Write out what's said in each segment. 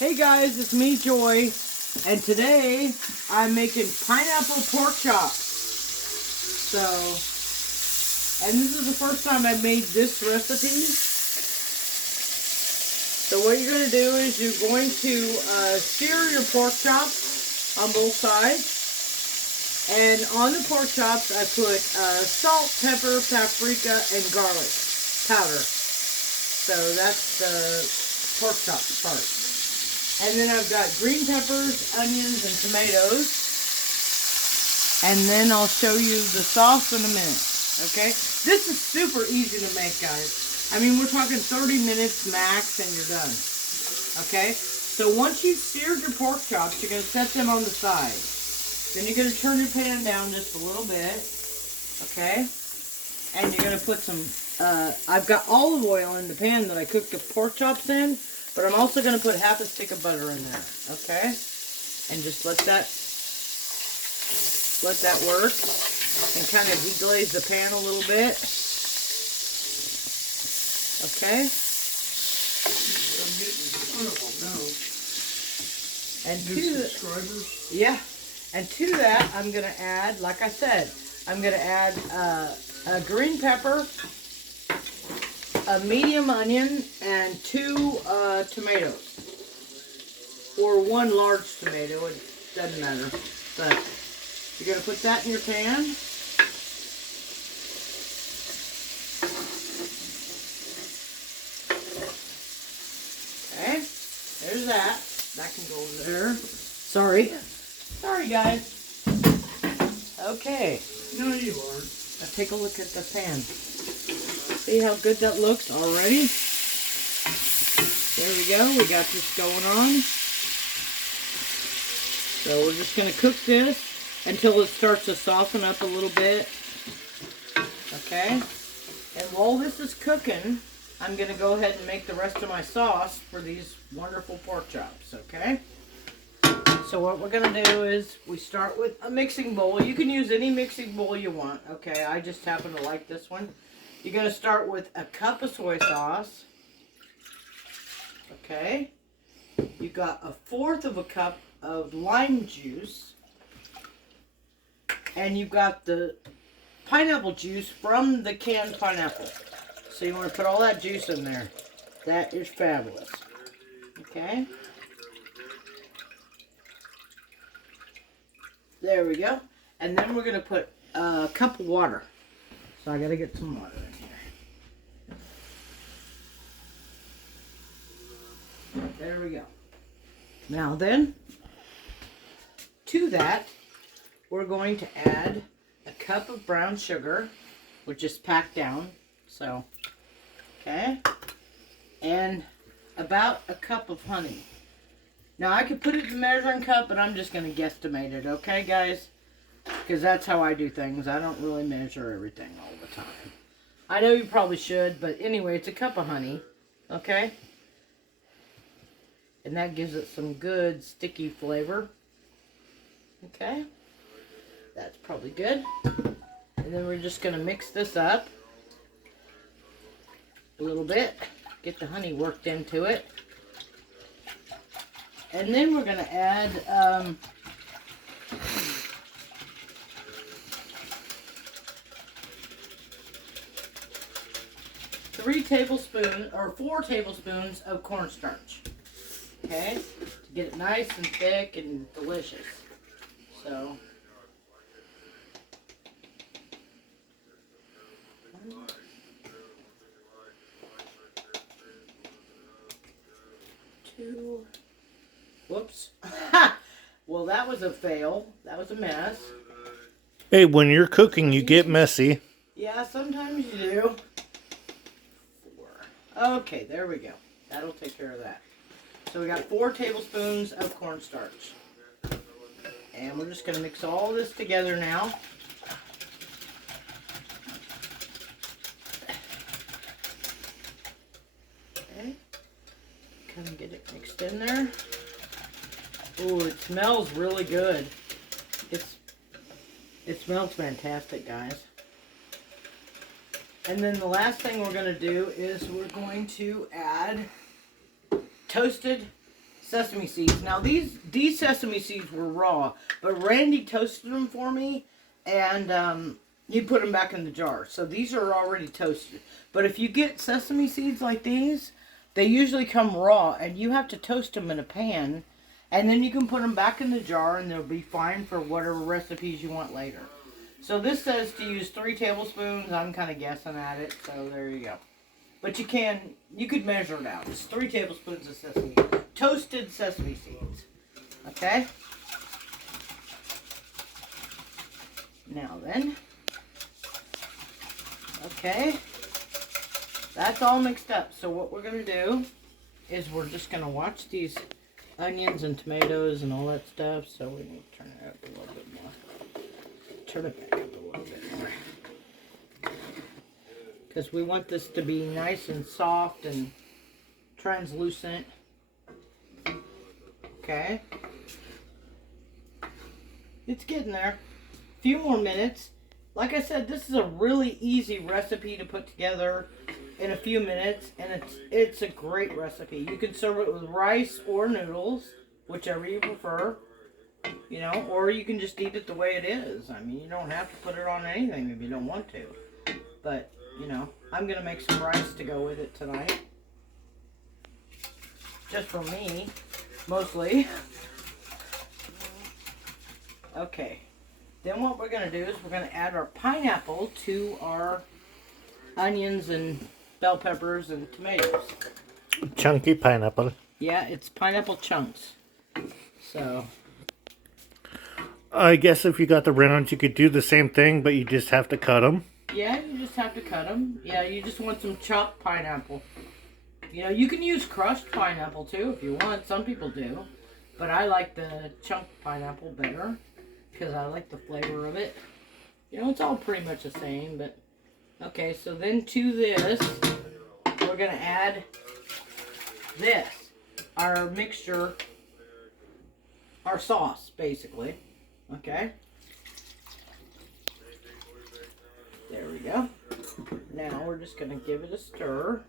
Hey guys, it's me, Joy, and today I'm making pineapple pork chops. So, and this is the first time I've made this recipe. So what you're going to do is you're going to sear your pork chops on both sides. And on the pork chops I put salt, pepper, paprika, and garlic powder. So that's the pork chops part. And then I've got green peppers, onions, and tomatoes. And then I'll show you the sauce in a minute. Okay? This is super easy to make, guys. I mean, we're talking 30 minutes max and you're done. Okay? So once you've seared your pork chops, you're going to set them on the side. Then you're going to turn your pan down just a little bit. Okay? And you're going to put some, I've got olive oil in the pan that I cooked the pork chops in. But I'm also going to put half a stick of butter in there, okay? And just let that work. And kind of deglaze the pan a little bit. Okay? And to that, I'm going to add, like I said, I'm going to add a green pepper, a medium onion, and 2 tomatoes. Or 1 large tomato, it doesn't matter. But you're going to put that in your pan. Okay, there's that. That can go over there. Sorry guys. Okay. No, you aren't. Now take a look at the pan. See how good that looks already? There we go. We got this going on. So we're just going to cook this until it starts to soften up a little bit. Okay? And while this is cooking, I'm going to go ahead and make the rest of my sauce for these wonderful pork chops. Okay? So what we're going to do is we start with a mixing bowl. You can use any mixing bowl you want. Okay? I just happen to like this one. You're going to start with a cup of soy sauce. Okay. You got 1/4 of a cup of lime juice. And you've got the pineapple juice from the canned pineapple. So you want to put all that juice in there. That is fabulous. Okay. There we go. And then we're going to put a cup of water. So I got to get some water in here. There we go. Now then, to that, we're going to add a cup of brown sugar, which is packed down. So, okay. And about a cup of honey. Now I could put it in a measuring cup, but I'm just going to guesstimate it. Okay, guys? Because that's how I do things. I don't really measure everything all the time. I know you probably should, but anyway, it's a cup of honey. Okay? And that gives it some good sticky flavor. Okay? That's probably good. And then we're just going to mix this up a little bit. Get the honey worked into it. And then we're going to add 4 tablespoons of cornstarch. Okay? To get it nice and thick and delicious. So, 1, 2. Whoops. Well, that was a fail. That was a mess. Hey, when you're cooking, you get messy. Yeah, sometimes you do. 4. Okay, there we go. That'll take care of that. So we got 4 tablespoons of cornstarch. And we're just going to mix all this together now. Okay. Kind of get it mixed in there. Ooh, it smells really good. It smells fantastic, guys. And then the last thing we're going to do is we're going to add toasted sesame seeds. Now these sesame seeds were raw, but Randy toasted them for me, and he put them back in the jar. So these are already toasted. But if you get sesame seeds like these, they usually come raw, and you have to toast them in a pan, and then you can put them back in the jar, and they'll be fine for whatever recipes you want later. So this says to use 3 tablespoons. I'm kind of guessing at it, so there you go. But you could measure it out. It's 3 tablespoons of toasted sesame seeds. Okay? Now then. Okay. That's all mixed up. So what we're going to do is we're just going to watch these onions and tomatoes and all that stuff. So we need to turn it up a little bit more. Turn it back up a little bit more. Because we want this to be nice and soft and translucent. Okay. It's getting there. A few more minutes. Like I said, this is a really easy recipe to put together in a few minutes, and it's a great recipe. You can serve it with rice or noodles, whichever you prefer, you know, or you can just eat it the way it is. I mean, you don't have to put it on anything if you don't want to, but, you know, I'm going to make some rice to go with it tonight, just for me, mostly. Okay. Then what we're going to do is we're going to add our pineapple to our onions and bell peppers and tomatoes. Chunky pineapple. Yeah, it's pineapple chunks. So. I guess if you got the rounds, you could do the same thing, but you just have to cut them. Yeah, you just have to cut them. Yeah, you just want some chopped pineapple. You know, you can use crushed pineapple too if you want. Some people do. But I like the chunk pineapple better, because I like the flavor of it. You know, it's all pretty much the same, but... Okay, so then to this, we're going to add this. Our mixture, our sauce, basically. Okay? There we go. Now we're just going to give it a stir.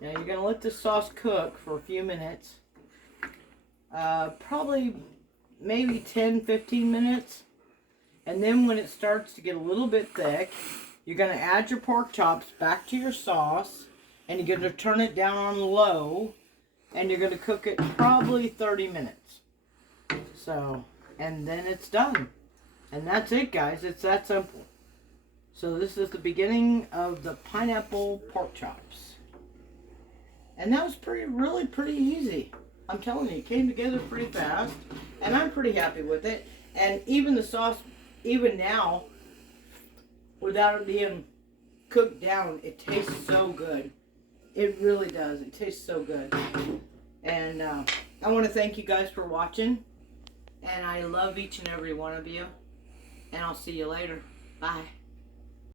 Now you're going to let this sauce cook for a few minutes. Probably maybe 10-15 minutes. And then when it starts to get a little bit thick, you're going to add your pork chops back to your sauce, and you're going to turn it down on low, and you're going to cook it probably 30 minutes. So, and then it's done. And that's it, guys. It's that simple. So this is the beginning of the pineapple pork chops. And that was really pretty easy. I'm telling you, it came together pretty fast, and I'm pretty happy with it. And even the sauce, even now, without it being cooked down, it tastes so good. It really does. It tastes so good. And I want to thank you guys for watching. And I love each and every one of you. And I'll see you later. Bye.